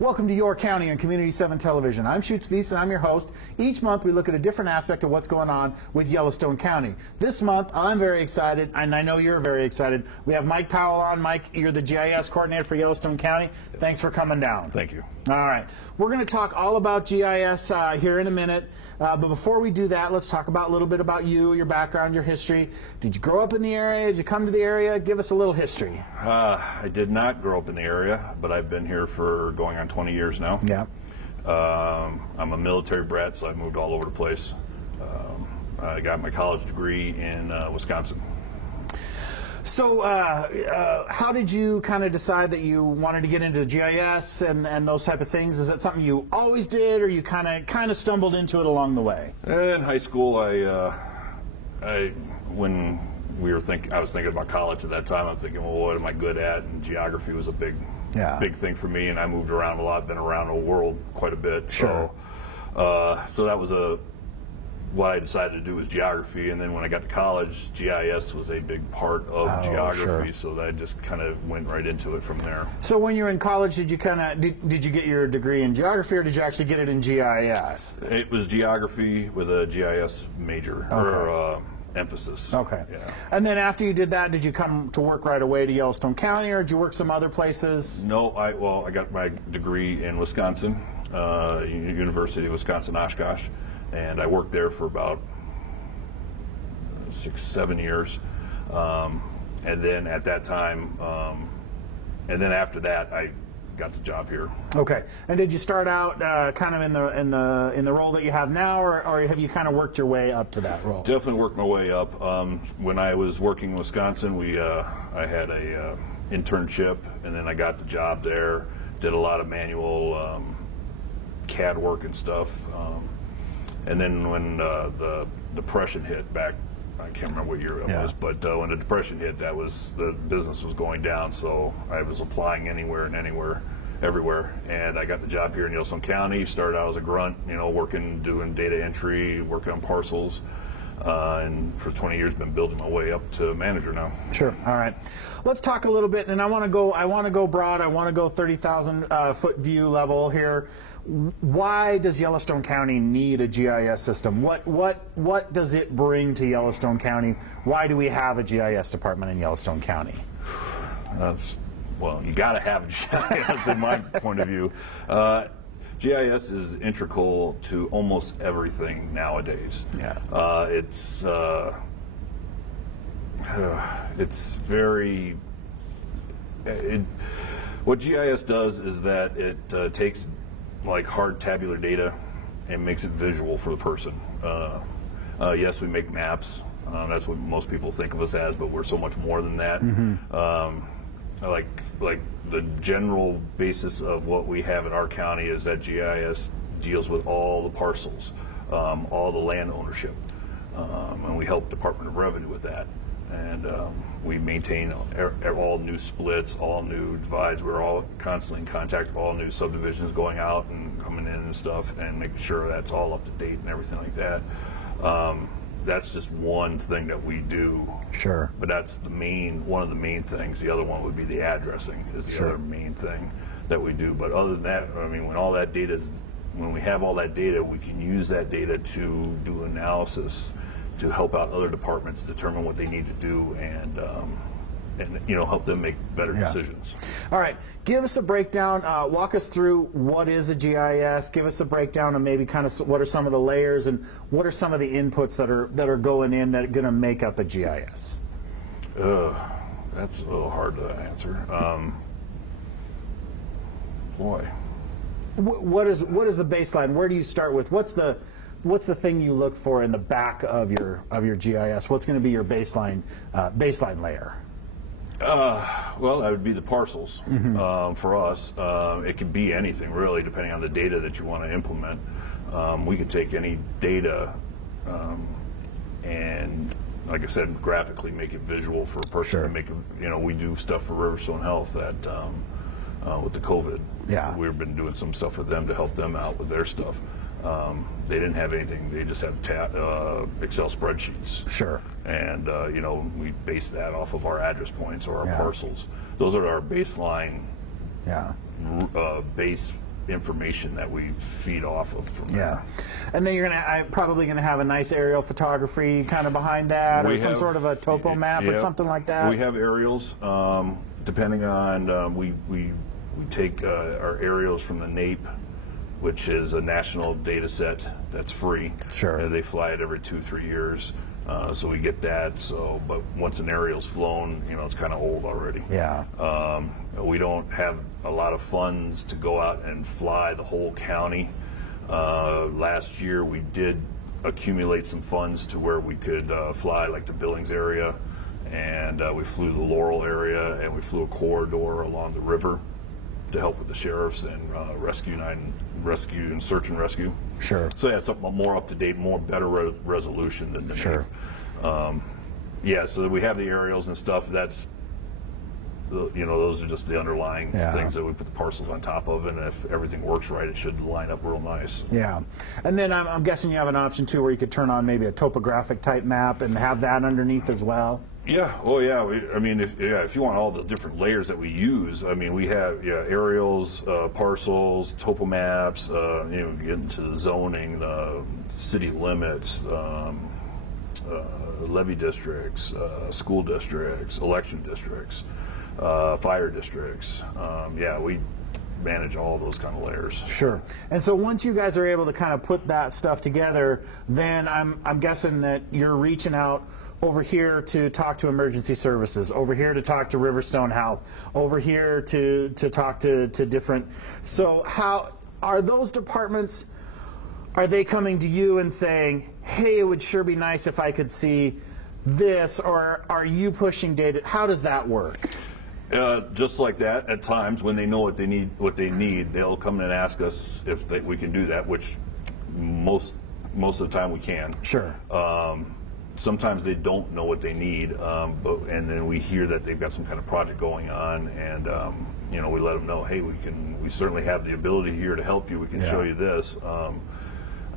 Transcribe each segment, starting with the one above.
Welcome to Your County on Community 7 Television. I'm Schutz Wiese and I'm your host. Each month we look at a different aspect of what's going on with Yellowstone County. This month I'm very excited, and I know you're very excited. We have Mike Powell on. Mike, you're the GIS coordinator for Yellowstone County. Yes. Thanks for coming down. Thank you. All right. We're going to talk all about GIS here in a minute. But before we do that, let's talk about a little bit about you, your background, your history. Did you grow up in the area? Did you come to the area? Give us a little history. I did not grow up in the area, but I've been here for going on 20 years now. Yeah. I'm a military brat, so I moved all over the place. I got my college degree in Wisconsin. So how did you kind of decide that you wanted to get into GIS and those type of things? Is that something you always did, or you kind of stumbled into it along the way? In high school, when I was thinking about college at that time, I was thinking, well, what am I good at? And geography was a big thing for me, and I moved around a lot, been around the world quite a bit. Sure. So that was what I decided to do was geography, and then when I got to college, GIS was a big part of geography, so I just kind of went right into it from there. So when you were in college, did you did you get your degree in geography, or did you actually get it in GIS? It was geography with a GIS major, or emphasis. Okay. Yeah. And then after you did that, did you come to work right away to Yellowstone County, or did you work some other places? No, I got my degree in Wisconsin, University of Wisconsin-Oshkosh. And I worked there for about 6-7 years, and then at that time, and then after that, I got the job here. Okay. And did you start out kind of in the role that you have now, or have you kind of worked your way up to that role? Definitely worked my way up. When I was working in Wisconsin, I had a internship, and then I got the job there. Did a lot of manual CAD work and stuff. And then when the Depression hit back, I can't remember what year it was, but when the Depression hit, the business was going down, so I was applying anywhere and everywhere. And I got the job here in Yellowstone County, started out as a grunt, working, doing data entry, working on parcels. And for 20 years, been building my way up to manager now. Sure. All right. Let's talk a little bit, and I want to go broad. I want to go 30,000 foot view level here. Why does Yellowstone County need a GIS system? What does it bring to Yellowstone County? Why do we have a GIS department in Yellowstone County? Well, you got to have GIS in my point of view. GIS is integral to almost everything nowadays. Yeah. It's very. What GIS does is that it takes like hard tabular data and makes it visual for the person. Yes, we make maps. That's what most people think of us as, but we're so much more than that. Mm-hmm. Like the general basis of what we have in our county is that GIS deals with all the parcels, all the land ownership, and we help Department of Revenue with that. And we maintain all new splits, all new divides. We're all constantly in contact with all new subdivisions going out and coming in and stuff, and making sure that's all up to date and everything like that. That's just one thing that we do. Sure. But that's one of the main things. The other one would be the addressing is the other main thing that we do. But other than that, I mean, when we have all that data, we can use that data to do analysis to help out other departments determine what they need to do and help them make better decisions. All right, give us a breakdown. Walk us through what is a GIS. Give us a breakdown of maybe kind of what are some of the layers and what are some of the inputs that are going in that are going to make up a GIS. That's a little hard to answer. Boy. What is the baseline? Where do you start with? What's the thing you look for in the back of your GIS? What's going to be your baseline layer? Well, that would be the parcels. Mm-hmm. For us. It could be anything really, depending on the data that you want to implement. We could take any data and, like I said, graphically make it visual for a person to make it. We do stuff for Riverstone Health that with the COVID. Yeah. We've been doing some stuff with them to help them out with their stuff. They didn't have anything. They just had Excel spreadsheets. Sure. And, we base that off of our address points or our parcels. Those are our baseline base information that we feed off of from Yeah, and then you're probably gonna have a nice aerial photography kind of behind that, or some sort of a topo map or something like that. We have aerials, depending on we take our aerials from the NAPE, which is a national data set that's free. Sure. And they fly it every 2-3 years. So we get that. So, but once an aerial's flown, it's kind of old already. Yeah. We don't have a lot of funds to go out and fly the whole county. Last year we did accumulate some funds to where we could fly like the Billings area, and we flew the Laurel area, and we flew a corridor along the river to help with the sheriffs and rescue and search and rescue. Sure. So yeah, it's more up to date, better resolution than the Sure. Yeah, so we have the aerials and stuff. That's those are just the underlying things that we put the parcels on top of, and if everything works right, it should line up real nice. Yeah, and then I'm guessing you have an option too where you could turn on maybe a topographic type map and have that underneath as well. Yeah. Oh, yeah. If you want all the different layers that we use, we have aerials, parcels, topo maps. Get into the zoning, the city limits, levy districts, school districts, election districts, fire districts. We manage all those kind of layers. Sure. And so once you guys are able to kind of put that stuff together, then I'm guessing that you're reaching out over here to talk to emergency services, over here to talk to Riverstone Health, over here to talk to different. So how are those departments, are they coming to you and saying, hey, it would sure be nice if I could see this, or are you pushing data? How does that work? Just like that, at times when they know what they need, they'll come and ask us if we can do that, which most of the time we can. Sure. Sometimes they don't know what they need, and then we hear that they've got some kind of project going on, and we let them know, hey, we certainly have the ability here to help you. We can show you this.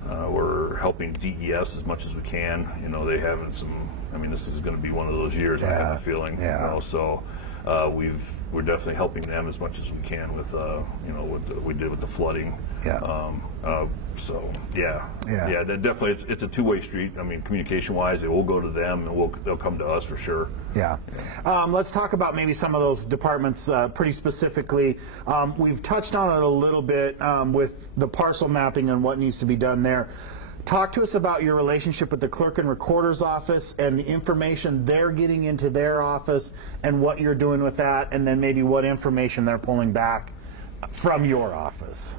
We're helping DES as much as we can. They having some. This is going to be one of those years. I have a feeling. Yeah. So. We're definitely helping them as much as we can with what we did with the flooding. Yeah. That definitely it's a two-way street. Communication-wise, it will go to them and they'll come to us for sure. Yeah. Let's talk about maybe some of those departments pretty specifically. We've touched on it a little bit with the parcel mapping and what needs to be done there. Talk to us about your relationship with the clerk and recorder's office and the information they're getting into their office and what you're doing with that, and then maybe what information they're pulling back from your office.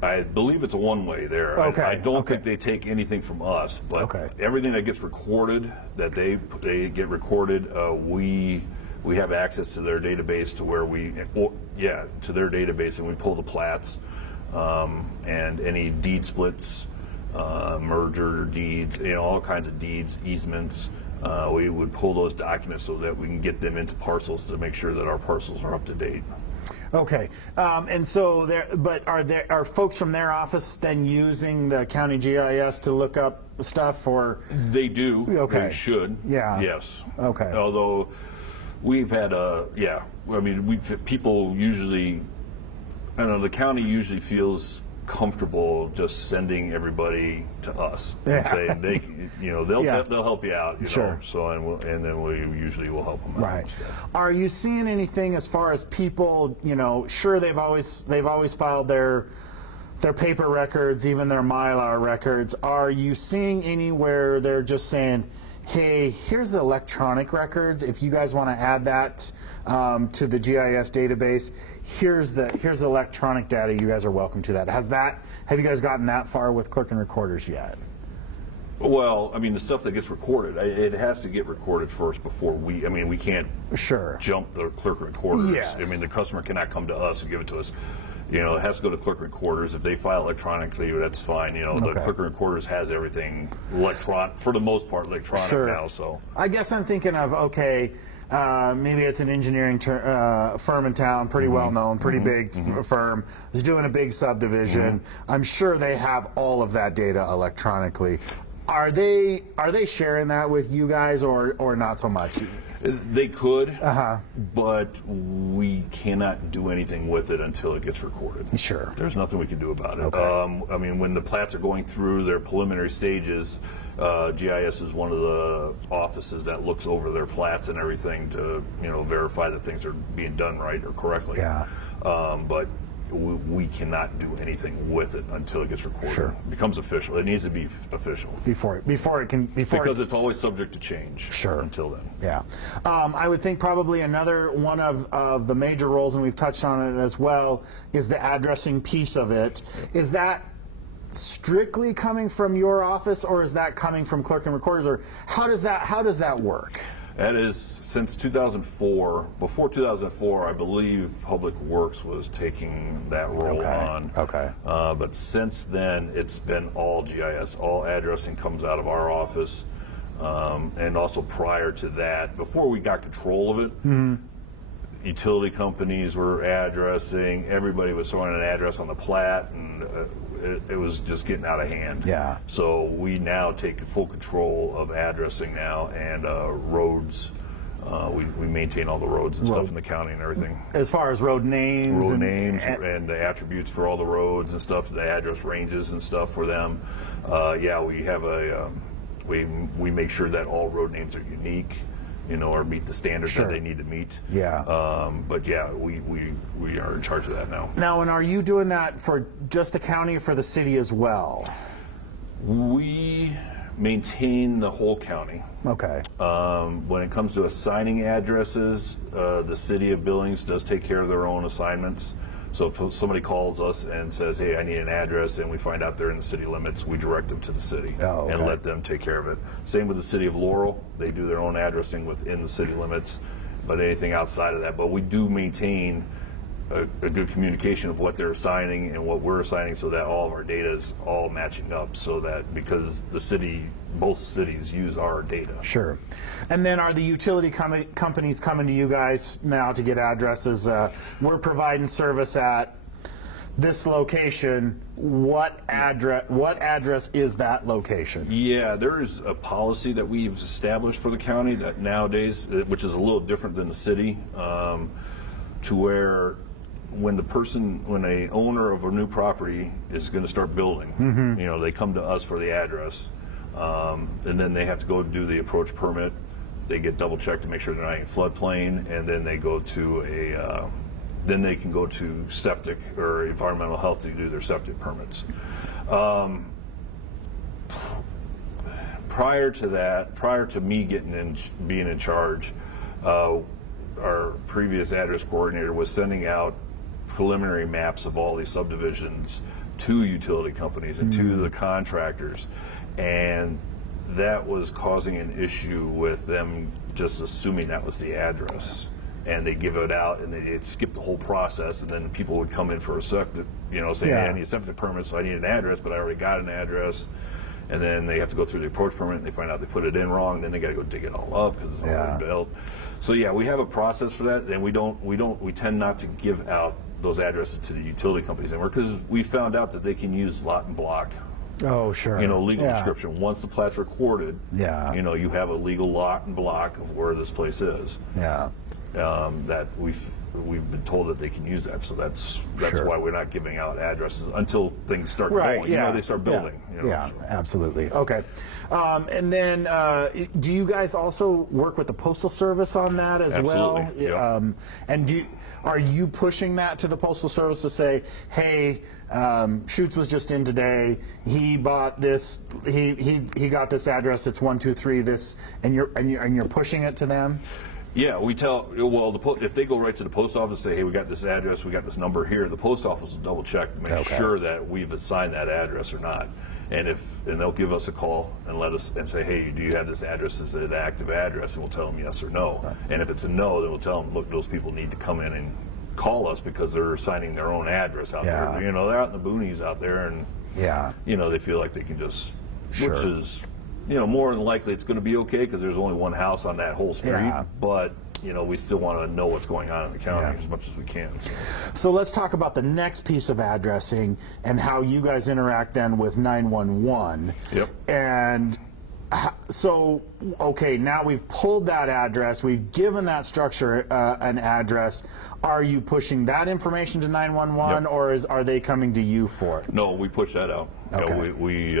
I believe it's a one-way there. Okay. I don't think they take anything from us, but everything that gets recorded, that they get recorded, we have access to their database to where to their database, and we pull the plats and any deed splits. Merger deeds, all kinds of deeds, easements. We would pull those documents so that we can get them into parcels to make sure that our parcels are up to date. Okay, and so are folks from their office then using the county GIS to look up stuff, or they do? Okay, they should. Yeah. Yes. Okay. Although we've had people usually, the county usually feels comfortable just sending everybody to us and saying they'll help you out. Sure. So and then we usually will help them out. Right. Are you seeing anything as far as people? Sure, they've always filed their paper records, even their Mylar records. Are you seeing anywhere they're just saying, hey, here's the electronic records. If you guys want to add that to the GIS database, here's the electronic data. You guys are welcome to that. Have you guys gotten that far with clerk and recorders yet? Well, the stuff that gets recorded, it has to get recorded first before we can't jump the clerk and recorders. Yes. The customer cannot come to us and give it to us. It has to go to clerk and recorders. If they file electronically, that's fine. The clerk and recorders has everything for the most part electronic now. So I guess I'm thinking of maybe it's an engineering firm in town, pretty well known, pretty big firm, is doing a big subdivision. I'm sure they have all of that data electronically. Are they sharing that with you guys or not so much? They could, but we cannot do anything with it until it gets recorded. Sure. There's nothing we can do about it. Okay. I mean, when the plats are going through their preliminary stages, GIS is one of the offices that looks over their plats and everything to, verify that things are being done right or correctly. Yeah. But we cannot do anything with it until it gets recorded. Sure. It becomes official. It needs to be official. Because it's always subject to change. Sure. Until then. Yeah. I would think probably another one of the major roles, and we've touched on it as well, is the addressing piece of it. Is that strictly coming from your office, or is that coming from clerk and recorders, or how does that work? That is since 2004. Before 2004, I believe Public Works was taking that role on. Okay. But since then, it's been all GIS. All addressing comes out of our office. And also prior to that, before we got control of it, utility companies were addressing. Everybody was throwing an address on the plat, and it was just getting out of hand. Yeah. So we now take full control of addressing now, and roads. We maintain all the roads and stuff in the county and everything. As far as road names, and the attributes for all the roads and stuff, the address ranges and stuff for them. We have a we make sure that all road names are unique, or meet the standards that they need to meet. Yeah. But yeah, we are in charge of that now. Now, and are you doing that for just the county or for the city as well? We maintain the whole county. Okay. When it comes to assigning addresses, the city of Billings does take care of their own assignments. So if somebody calls us and says, hey, I need an address, and we find out they're in the city limits, we direct them to the city and let them take care of it. Same with the city of Laurel. They do their own addressing within the city limits, but anything outside of that. But we do maintain a good communication of what they're assigning and what we're assigning, so that all of our data is all matching up, so that because both cities use our data. Sure. And then are the utility companies coming to you guys now to get addresses? We're providing service at this location. What address is that location? Yeah, there is a policy that we've established for the county that nowadays, which is a little different than the city, to where when a owner of a new property is going to start building, they come to us for the address, and then they have to go do the approach permit. They get double checked to make sure they're not in floodplain, and then they go to then they can go to septic or environmental health to do their septic permits. Prior to me being in charge, our previous address coordinator was sending out preliminary maps of all these subdivisions to utility companies and to the contractors, and that was causing an issue with them just assuming that was the address, and they give it out and it skipped the whole process, and then people would come in for a septic, saying, hey, I need a septic permit, so I need an address, but I already got an address. And then they have to go through the approach permit, and they find out they put it in wrong. Then they got to go dig it all up because it's already built. So yeah, we have a process for that, and we tend not to give out those addresses to the utility companies anymore, because we found out that they can use lot and block. Oh, sure. Legal description. Once the plat's recorded, you have a legal lot and block of where this place is. Yeah. That we've been told that they can use that, so that's why we're not giving out addresses until things start going. They start building. Absolutely. Okay. And then, do you guys also work with the Postal Service on that as well? Absolutely. Yeah. And are you pushing that to the Postal Service to say, hey, Schutz was just in today. He bought this. He got this address. It's 123 this, and you're pushing it to them? Yeah, we tell, if they go right to the post office and say, hey, we got this address, we got this number here, the post office will double check to make sure that we've assigned that address or not. And they'll give us a call and let us and say, hey, do you have this address? Is it an active address? And we'll tell them yes or no. Right. And if it's a no, then we'll tell them, look, those people need to come in and call us because they're assigning their own address out there. They're out in the boonies out there, and they feel like they can just, which is, more than likely it's going to be okay because there's only one house on that whole street. But we still want to know what's going on in the county Yeah. as much as we can. So let's talk about the next piece of addressing and how you guys interact then with 911. Yep. And so, okay, now we've pulled that address, we've given that structure an address. Are you pushing that information to 911, Yep. or are they coming to you for it? No, we push that out. Okay. We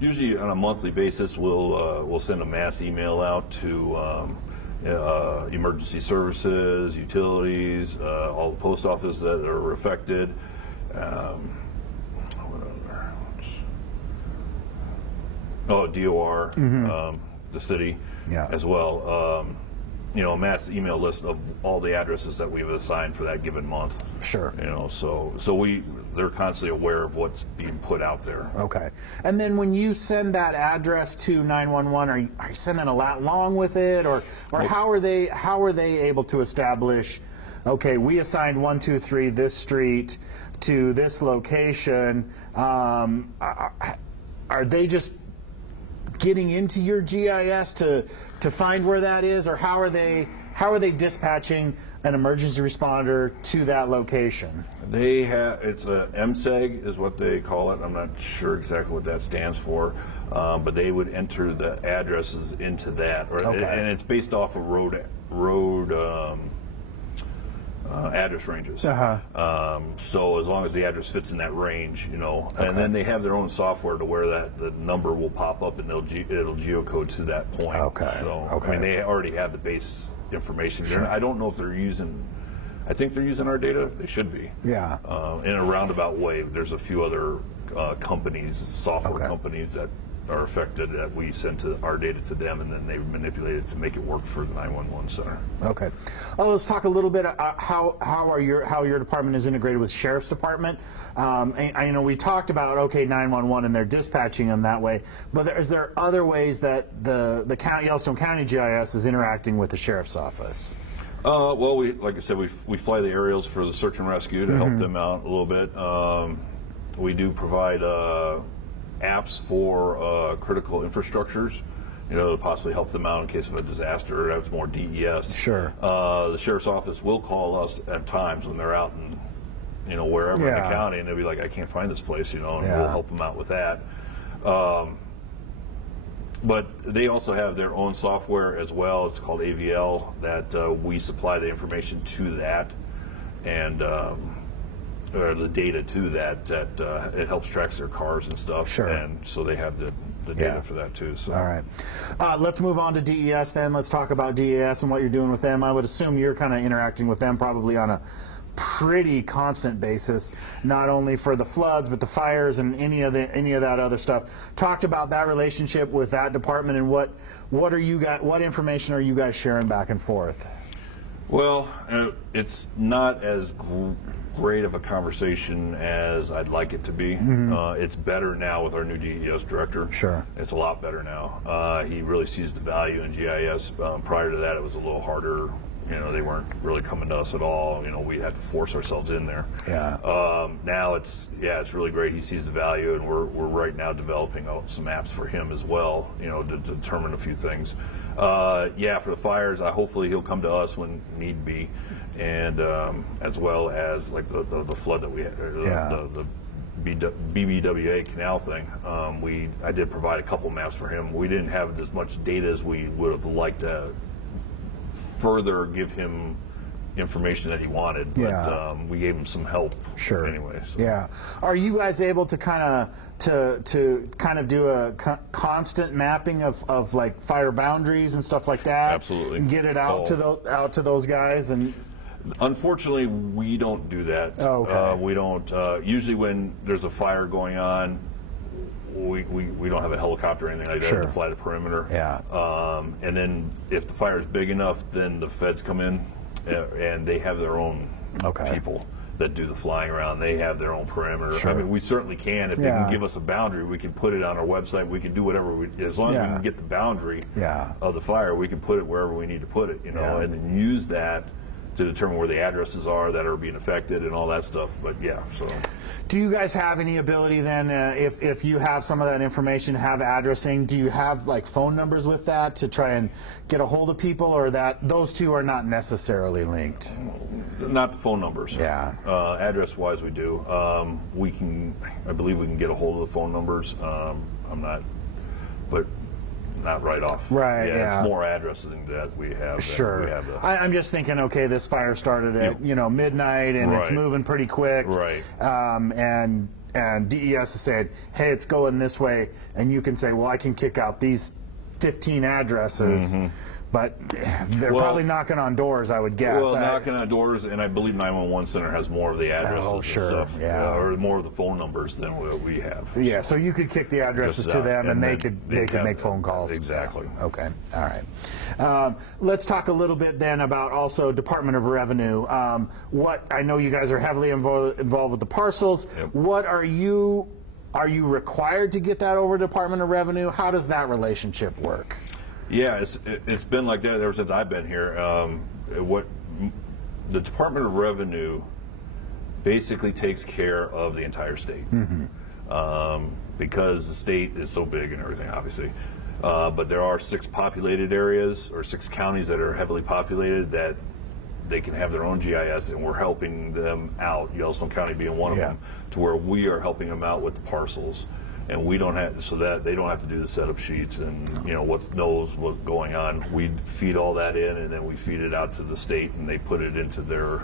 usually on a monthly basis we'll send a mass email out to emergency services, utilities, all the post offices that are affected. DOR, the city, Yeah. as well. A mass email list of all the addresses that we've assigned for that given month. Sure. So they're constantly aware of what's being put out there. Okay. And then when you send that address to 911, are you sending a lat long with it, or how are they able to establish, okay, we assigned 123 this street to this location? Are they just getting into your GIS to find where that is, or how are they dispatching an emergency responder to that location? They have, it's a MSEG is what they call it. I'm not sure exactly what that stands for, but they would enter the addresses into that, Okay. and it's based off of road address ranges. So as long as the address fits in that range, and then they have their own software to where the number will pop up and it'll geocode to that point. Okay. So Okay. I mean, they already have the base information. Sure. I don't know if they're using. I think they're using our data. They should be. Yeah. In a roundabout way. There's a few other companies, software Okay. companies that are affected that we send our data to them, and then they manipulate it to make it work for the 911 center. Okay. Let's talk a little bit how your department is integrated with Sheriff's Department. I know we talked about 911 and they're dispatching them that way, but is there other ways that the Yellowstone County GIS is interacting with the Sheriff's Office? Well, like I said, we fly the aerials for the search and rescue to help them out a little bit. We do provide apps for critical infrastructures, to possibly help them out in case of a disaster. That's more DES. Sure. The Sheriff's Office will call us at times when they're out in, wherever in the county, and they'll be like, I can't find this place, and we'll help them out with that. But they also have their own software as well. It's called AVL that we supply the information to that, and or the data to that. It helps track their cars and stuff. Sure. And so they have the data for that too. So. All right. Let's move on to DES then. Let's talk about DES and what you're doing with them. I would assume you're kind of interacting with them probably on a pretty constant basis, not only for the floods but the fires and any of that other stuff. Talked about that relationship with that department, and what information are you guys sharing back and forth? Well, it's not as great of a conversation as I'd like it to be. It's better now with our new DES director. Sure. It's a lot better now. He really sees the value in GIS. Prior to that, it was a little harder. They weren't really coming to us at all. We had to force ourselves in there. Yeah. Now it's really great. He sees the value, and we're right now developing some apps for him as well, to determine a few things. For the fires, hopefully he'll come to us when need be, and as well as like the flood that we had, the BBWA canal thing. I did provide a couple maps for him. We didn't have as much data as we would have liked to further give him information that he wanted, but we gave him some help. Sure. Anyway. So. Yeah. Are you guys able to kind of do a constant mapping of like fire boundaries and stuff like that? Absolutely. And get it out to those guys? And unfortunately, we don't do that. Oh, okay. We don't. Usually, when there's a fire going on, we don't have a helicopter or anything like that to fly the perimeter. Yeah. And then if the fire is big enough, then the feds come in, and they have their own people that do the flying around. They have their own perimeter. Sure. I mean, we certainly can. If they can give us a boundary, we can put it on our website. We can do whatever as long as we can get the boundary of the fire, we can put it wherever we need to put it, and then use that to determine where the addresses are that are being affected and all that stuff. But yeah, so. Do you guys have any ability then, if you have some of that information, have addressing, do you have like phone numbers with that to try and get a hold of people, or that those two are not necessarily linked? Not the phone numbers. Yeah. Address-wise, we do. I believe we can get a hold of the phone numbers. I'm not, but not right off. Right, yeah. It's more addressing that we have. Sure. We have I'm just thinking, okay, this fire started at midnight, and it's moving pretty quick. Right. And DES has said, hey, it's going this way, and you can say, well, I can kick out these 15 addresses. But they're probably knocking on doors, I would guess. Well, knocking on doors, and I believe 911 Center has more of the addresses and stuff, or more of the phone numbers than what we have. Yeah, so you could kick the addresses to them, and they could make phone calls. Exactly. Okay. All right. Let's talk a little bit then about also Department of Revenue. What I know you guys are heavily involved with the parcels. Yep. What are you required to get that over Department of Revenue? How does that relationship work? Yeah, it's been like that ever since I've been here. What the Department of Revenue basically takes care of the entire state, because the state is so big and everything, obviously. But there are 6 populated areas or 6 counties that are heavily populated that they can have their own GIS, and we're helping them out. Yellowstone County being one of them, to where we are helping them out with the parcels. And we don't have, so that they don't have to do the setup sheets and what knows what's going on. We feed all that in, and then we feed it out to the state, and they put it into their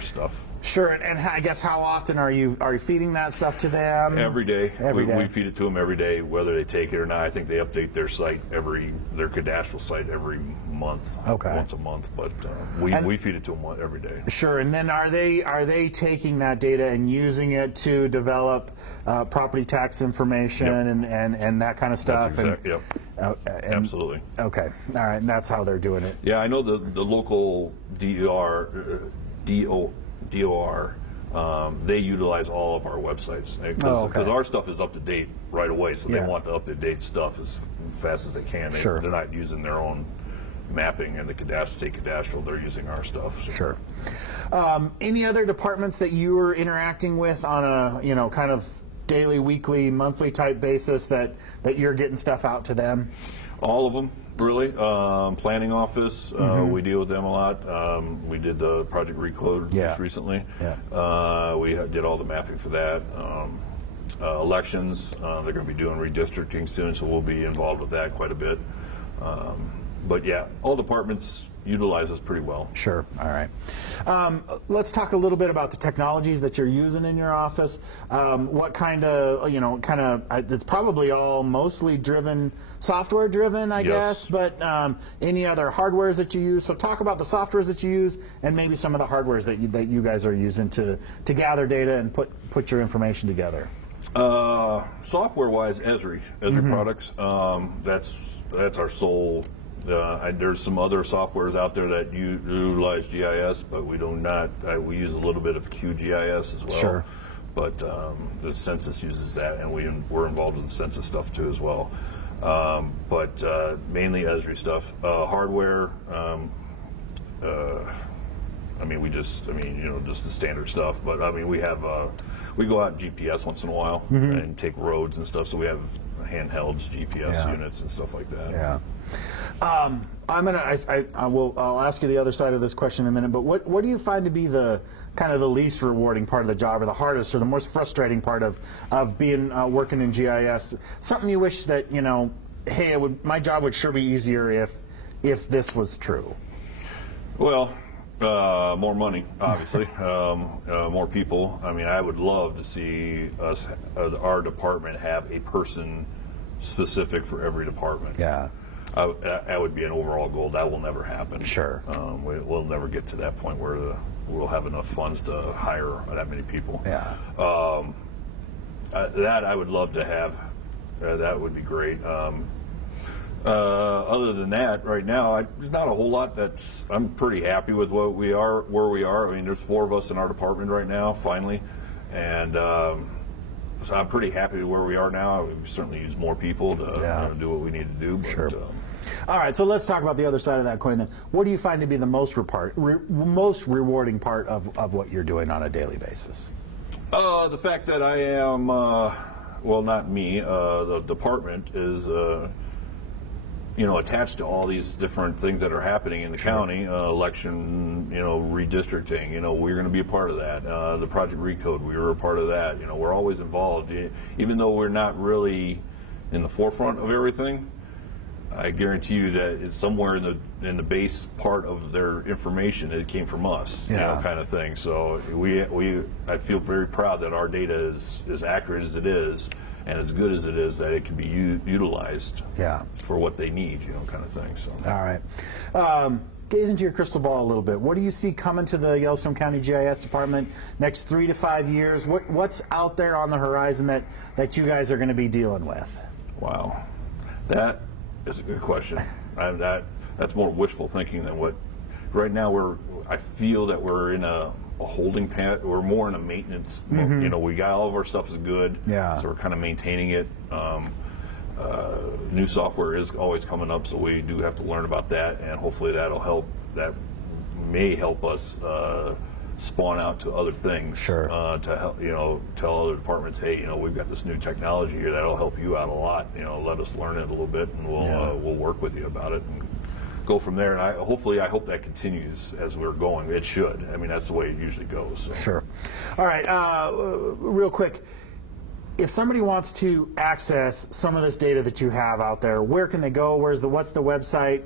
stuff. Sure, and I guess how often are you feeding that stuff to them? Every day. Every day. We feed it to them every day, whether they take it or not. I think they update their site their cadastral site every month. Okay. Once a month, but we feed it to them every day. Sure, and then are they taking that data and using it to develop property tax information and that kind of stuff? Yep. Absolutely. Okay, all right, and that's how they're doing it. Yeah, I know the local DOR, they utilize all of our websites because our stuff is up to date right away, so they want the up to date stuff as fast as they can. They're not using their own mapping and the cadastral. They're using our stuff. So. Sure. Any other departments that you are interacting with on a kind of daily, weekly, monthly type basis that you're getting stuff out to them? All of them. Really, planning office, we deal with them a lot. We did the Project Recode just recently. We did all the mapping for that. Elections, they're going to be doing redistricting soon, so we'll be involved with that quite a bit. But yeah, all departments utilize us pretty well. Sure. All right. Let's talk a little bit about the technologies that you're using in your office. What kind of, it's probably all mostly software driven, I guess, but any other hardwares that you use? So talk about the softwares that you use and maybe some of the hardwares that you guys are using to gather data and put your information together. Software-wise, Esri products, that's our sole. There's some other softwares out there that utilize GIS, but we do not. We use a little bit of QGIS as well. Sure. But the census uses that, and we're involved with the census stuff too as well. But mainly Esri stuff. Hardware. Just the standard stuff. But we have we go out and GPS once in a while and take roads and stuff. So we have handhelds, GPS units and stuff like that. Yeah. I'll ask you the other side of this question in a minute, but what do you find to be the kind of the least rewarding part of the job, or the hardest or the most frustrating part of being working in GIS? Something you wish that, hey, my job would sure be easier if this was true. Well, more money, obviously. More people. I would love to see our department have a person specific for every department. Yeah. That would be an overall goal. That will never happen. Sure. We'll never get to that point where we'll have enough funds to hire that many people. Yeah. That I would love to have. That would be great. Other than that, right now, there's not a whole lot I'm pretty happy with where we are. There's 4 of us in our department right now, finally. And so I'm pretty happy with where we are now. We certainly use more people to do what we need to do. But, sure. All right, so let's talk about the other side of that coin then. What do you find to be the most rewarding part of what you're doing on a daily basis? The fact that I am, well, not me, the department is, attached to all these different things that are happening in the county, election, redistricting, we're going to be a part of that. The Project Recode, we were a part of that. We're always involved. Even though we're not really in the forefront of everything, I guarantee you that it's somewhere in the base part of their information. It came from us, kind of thing. So I feel very proud that our data is as accurate as it is, and as good as it is, that it can be utilized for what they need, kind of thing. So. All right. Gaze into your crystal ball a little bit. What do you see coming to the Yellowstone County GIS department next 3 to 5 years? What's out there on the horizon that you guys are going to be dealing with? Wow, that is a good question. That's more wishful thinking than what. Right now, I feel that we're in a holding pattern. We're more in a maintenance. We got all of our stuff is good. So we're kind of maintaining it. New software is always coming up, so we do have to learn about that, and hopefully that'll help. That may help us spawn out to other things. To help, tell other departments, hey, we've got this new technology here that'll help you out a lot. Let us learn it a little bit, and we'll work with you about it and go from there. And I hope that continues as we're going. It should. I mean, that's the way it usually goes. So. Sure. All right. Real quick. If somebody wants to access some of this data that you have out there, where can they go? What's the website?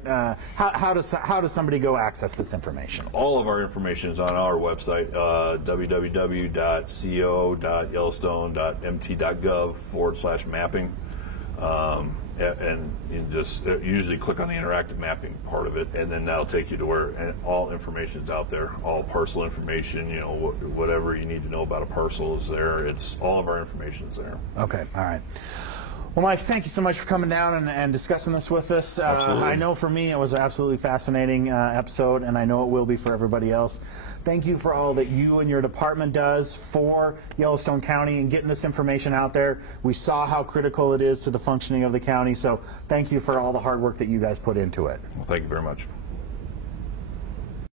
How does somebody go access this information? All of our information is on our website, www.co.yellowstone.mt.gov/mapping. And you just usually click on the interactive mapping part of it, and then that'll take you to where all information is out there. All parcel information, whatever you need to know about a parcel is there. It's all of our information is there. Okay, all right. Well, Mike, thank you so much for coming down and discussing this with us. I know for me it was an absolutely fascinating episode, and I know it will be for everybody else. Thank you for all that you and your department does for Yellowstone County and getting this information out there. We saw how critical it is to the functioning of the county, so thank you for all the hard work that you guys put into it. Well, thank you very much.